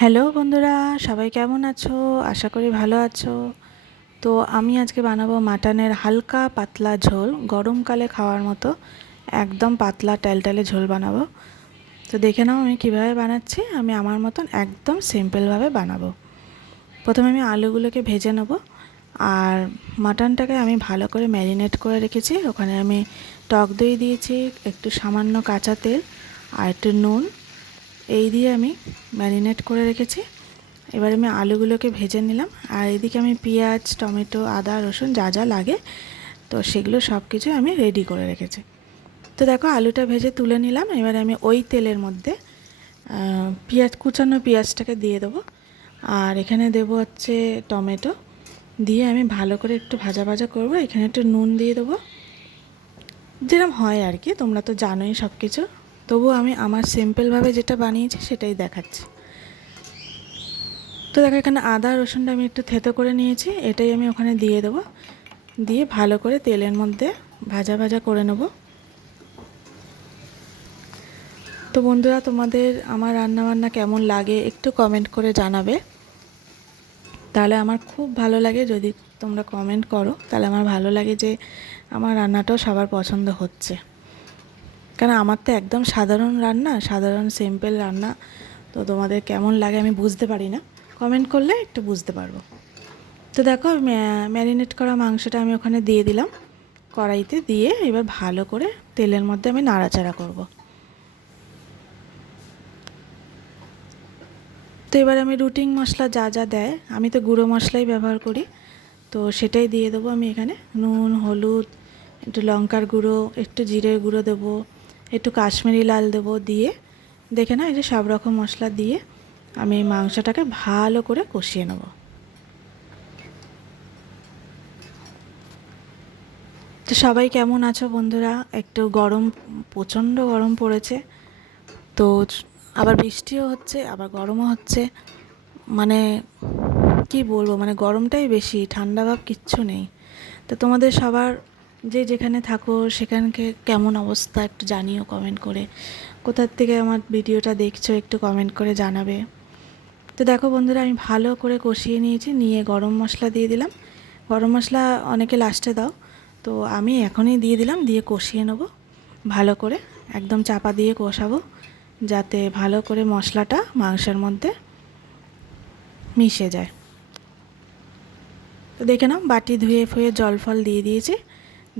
Hello বন্ধুরা, সবাই কেমন আছো? আশা করি ভালো আছো। তো আমি আজকে বানাবো মাটনের হালকা পাতলা ঝোল, গরমকালে খাওয়ার মতো একদম পাতলা টেলটেলে ঝোল বানাবো। তো দেখে নাও আমি কিভাবে বানাচ্ছি। আমি আমার মতন একদম সিম্পলভাবে বানাবো। প্রথমে আমি আলুগুলোকে ভেজে নেব, আর মাটনটাকে আমি ভালো করে ম্যারিনেট করে রেখেছি। ওখানে আমি টক দই দিয়েছি, একটু সামান্য কাঁচা তেল আর একটু নুন, এই দিয়ে আমি ম্যারিনেট করে রেখেছি। এবার আমি আলুগুলোকে ভেজে নিলাম, আর এদিকে আমি পেঁয়াজ, টমেটো, আদা, রসুন যা যা লাগে তো সেগুলো সব কিছু আমি রেডি করে রেখেছি। তো দেখো আলুটা ভেজে তুলে নিলাম। এবার আমি ওই তেলের মধ্যে কুচানো পেঁয়াজটাকে দিয়ে দেবো, আর এখানে দেবো হচ্ছে টমেটো, দিয়ে আমি ভালো করে একটু ভাজা ভাজা করবো। এখানে একটু নুন দিয়ে দেবো, যেরকম হয় আর কি, তোমরা তো জানোই সব কিছু। তবুও আমি আমার সিম্পলভাবে যেটা বানিয়েছি সেটাই দেখাচ্ছি। তো দেখো এখানে আদা রসুনটা আমি একটু থেতো করে নিয়েছি, এটাই আমি ওখানে দিয়ে দেবো। দিয়ে ভালো করে তেলের মধ্যে ভাজা ভাজা করে নেব। তো বন্ধুরা, তোমাদের আমার রান্নাবান্না কেমন লাগে একটু কমেন্ট করে জানাবে। তাহলে আমার খুব ভালো লাগে, যদি তোমরা কমেন্ট করো তাহলে আমার ভালো লাগে যে আমার রান্নাটাও সবার পছন্দ হচ্ছে। কারণ আমার তো একদম সাধারণ রান্না, সাধারণ সিম্পল রান্না। তো তোমাদের কেমন লাগে আমি বুঝতে পারি না, কমেন্ট করলে একটু বুঝতে পারবো। তো দেখো ম্যারিনেট করা মাংসটা আমি ওখানে দিয়ে দিলাম কড়াইতে, দিয়ে এবার ভালো করে তেলের মধ্যে আমি নাড়াচাড়া করব। তো এবার আমি রুটিন মশলা যা যা দেয়, আমি তো গুঁড়ো মশলাই ব্যবহার করি, তো সেটাই দিয়ে দেবো আমি এখানে। নুন, হলুদ, একটু লঙ্কার গুঁড়ো, একটু জিরের গুঁড়ো দেবো, একটু কাশ্মীরি লাল দেবো, দিয়ে দেখে না এই যে সব রকম মশলা দিয়ে আমি মাংসটাকে ভালো করে কষিয়ে নেব। তো সবাই কেমন আছো বন্ধুরা? একটু গরম, প্রচণ্ড গরম পড়েছে। তো আবার বৃষ্টিও হচ্ছে, আবার গরমও হচ্ছে। মানে কি বলবো, মানে গরমটাই বেশি, ঠান্ডা ভাব কিচ্ছু নেই। তো তোমাদের সবার যে যেখানে থাকো সেখানকে কেমন অবস্থা একটু জানিও কমেন্ট করে। কোথার থেকে আমার ভিডিওটা দেখছো একটু কমেন্ট করে জানাবে। তো দেখো বন্ধুরা, আমি ভালো করে কষিয়ে নিয়েছি, নিয়ে গরম মশলা দিয়ে দিলাম। গরম মশলা অনেকে লাস্টে দাও, তো আমি এখনই দিয়ে দিলাম, দিয়ে কষিয়ে নেবো ভালো করে। একদম চাপা দিয়ে কষাবো, যাতে ভালো করে মশলাটা মাংসের মধ্যে মিশে যায়। তো দেখে নাও, বাটি ধুয়ে ফুয়ে জল ফল দিয়ে দিয়েছি,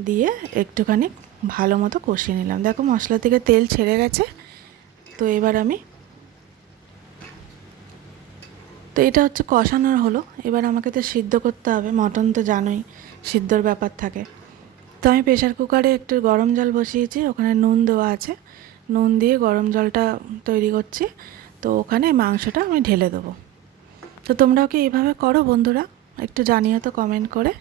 দিয়ে একটুখানি ভালো মতো কষিয়ে নিলাম। দেখো মশলা থেকে তেল ছেড়ে গেছে। তো এবার আমি, তো এটা হচ্ছে কষানোর হলো। এবার আমাকে তো সিদ্ধ করতে হবে, মটন তো জানোই সিদ্ধর ব্যাপার থাকে। তো আমি প্রেশার কুকারে একটু গরম জল বসিয়েছি, ওখানে নুন দেওয়া আছে, নুন দিয়ে গরম জলটা তৈরি করছি। তো ওখানে মাংসটা আমি ঢেলে দেবো। তো তোমরাও কি এইভাবে করো বন্ধুরা? একটু জানিও তো কমেন্ট করে।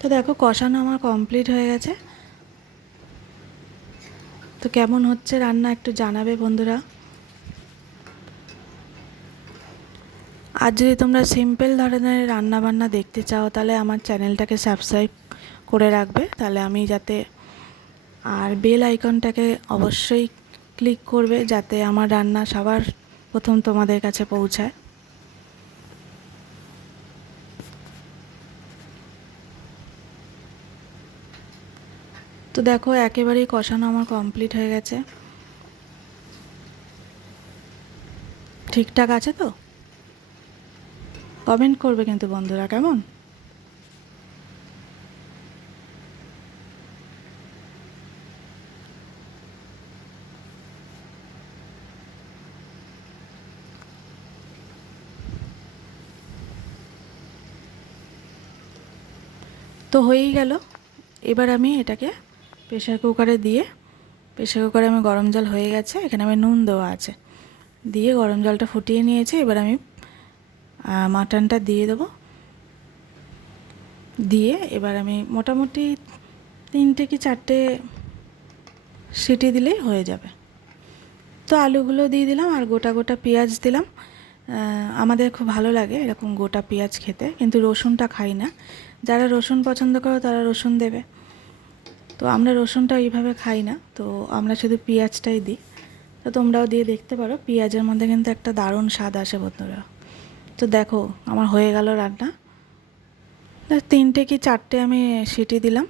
তো দেখো কষানো আমার কমপ্লিট হয়ে গেছে। তো কেমন হচ্ছে রান্না একটু জানাবে বন্ধুরা। আর যদি তোমরা সিম্পল ধরনের রান্না বান্না দেখতে চাও তাহলে আমার চ্যানেলটাকে সাবস্ক্রাইব করে রাখবে, তাহলে আমি যাতে, আর বেল আইকনটাকে অবশ্যই ক্লিক করবে যাতে আমার রান্না সবার প্রথম তোমাদের কাছে পৌঁছায়। তো দেখো একেবারেই কষানো আমার কমপ্লিট হয়ে গেছে। ঠিকঠাক আছে তো? কমেন্ট করবে কিন্তু বন্ধুরা, কেমন? তো হয়েই গেল। এবার আমি এটাকে প্রেশার কুকারে দিয়ে, প্রেশার কুকারে আমি গরম জল হয়ে গেছে, এখানে আমি নুন দেওয়া আছে, দিয়ে গরম জলটা ফুটিয়ে নিয়েছি। এবার আমি মাটনটা দিয়ে দেবো, দিয়ে এবার আমি মোটামুটি 3টে কি 4টে সিটি দিলেই হয়ে যাবে। তো আলুগুলো দিয়ে দিলাম, আর গোটা গোটা পেঁয়াজ দিলাম। আমাদের খুব ভালো লাগে এরকম গোটা পেঁয়াজ খেতে, কিন্তু রসুনটা খাই না। যারা রসুন পছন্দ করো তারা রসুন দেবে। তো আমরা রসুনটা এইভাবে খাই না, তো আমরা শুধু পেঁয়াজটাই দিই। তো তোমরাও দিয়ে দেখতে পারো, পেঁয়াজের মধ্যে কিন্তু একটা দারুণ স্বাদ আসে বন্ধুরা। তো দেখো আমার হয়ে গেল রান্না। 3টে কি 4টে আমি সিটি দিলাম,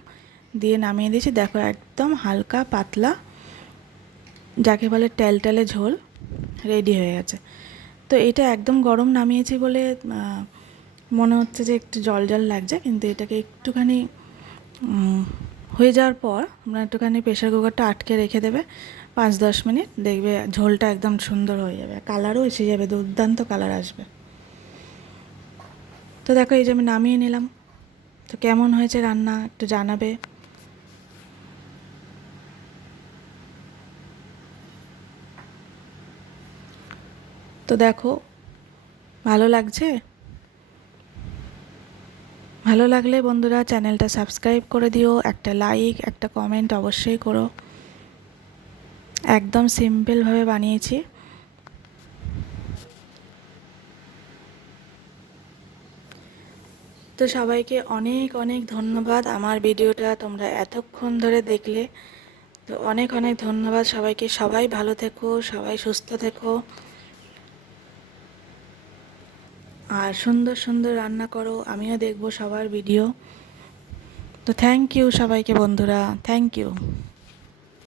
দিয়ে নামিয়ে দিয়েছি। দেখো একদম হালকা পাতলা, যাকে বলে টেলটেলে ঝোল রেডি হয়ে গেছে। তো এটা একদম গরম নামিয়েছি বলে মনে হচ্ছে যে একটু জল জল লাগছে, কিন্তু এটাকে একটুখানি হয়ে যাওয়ার পর তোমরা একটুখানি প্রেশার কুকারটা আটকে রেখে দেবে 5-10 মিনিট, দেখবে ঝোলটা একদম সুন্দর হয়ে যাবে, কালারও এসে যাবে, দুর্দান্ত কালার আসবে। তো দেখো এই যে আমি নামিয়ে নিলাম। তো কেমন হয়েছে রান্না একটু জানাবে। তো দেখো ভালো লাগছে? ভালো লাগলে বন্ধুরা চ্যানেলটা সাবস্ক্রাইব করে দিও, একটা লাইক একটা কমেন্ট অবশ্যই করো। একদম সিম্পলভাবে বানিয়েছি। তো সবাইকে অনেক অনেক ধন্যবাদ, আমার ভিডিওটা তোমরা এতক্ষণ ধরে দেখলে। তো অনেক অনেক ধন্যবাদ সবাইকে। সবাই ভালো থেকো, সবাই সুস্থ থেকো, আর সুন্দর সুন্দর রান্না করো, আমিও দেখবো সবার ভিডিও। তো থ্যাংক ইউ সবাইকে বন্ধুরা, থ্যাংক ইউ।